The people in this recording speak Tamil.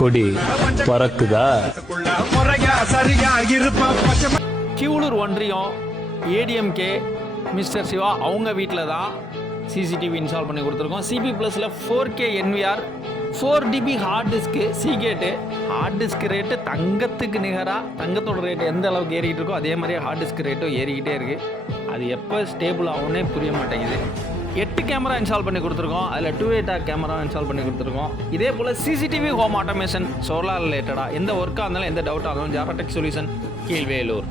கொடி பறக்குதா? கீவளூர் ஒன்றியம் ஏடிஎம்கே மிஸ்டர் சிவா அவங்க வீட்டில் தான் சிசிடிவி இன்ஸ்டால் பண்ணி கொடுத்துருக்கோம். சிபி ப்ளஸில் 4K NVR 4DB heart disc சீகேட்டு. Hard disk rate தங்கத்துக்கு நிகராக, தங்கத்தோட ரேட்டு எந்த அளவுக்கு ஏறிக்கிட்டு இருக்கோ அதே மாதிரியே ஹார்ட் டிஸ்க் ரேட்டும் ஏறிக்கிட்டே இருக்குது. அது எப்போ ஸ்டேபிள் ஆகும்னே புரிய மாட்டேங்குது. 8 கேமரா இன்ஸ்டால் பண்ணி கொடுத்துருக்கோம். அதில் 2way டாக் கேமரா இன்ஸ்டால் பண்ணி கொடுத்துருக்கோம். இதே போல் சிசிடிவி ஹோம் ஆட்டோமேஷன் சோலார் ரிலேட்டடாக எந்த ஒர்க்காக இருந்தாலும், எந்த டவுட்டாக இருந்தாலும் ஜாரா டெக் சொல்யூஷன் கீழ்வேலூர்.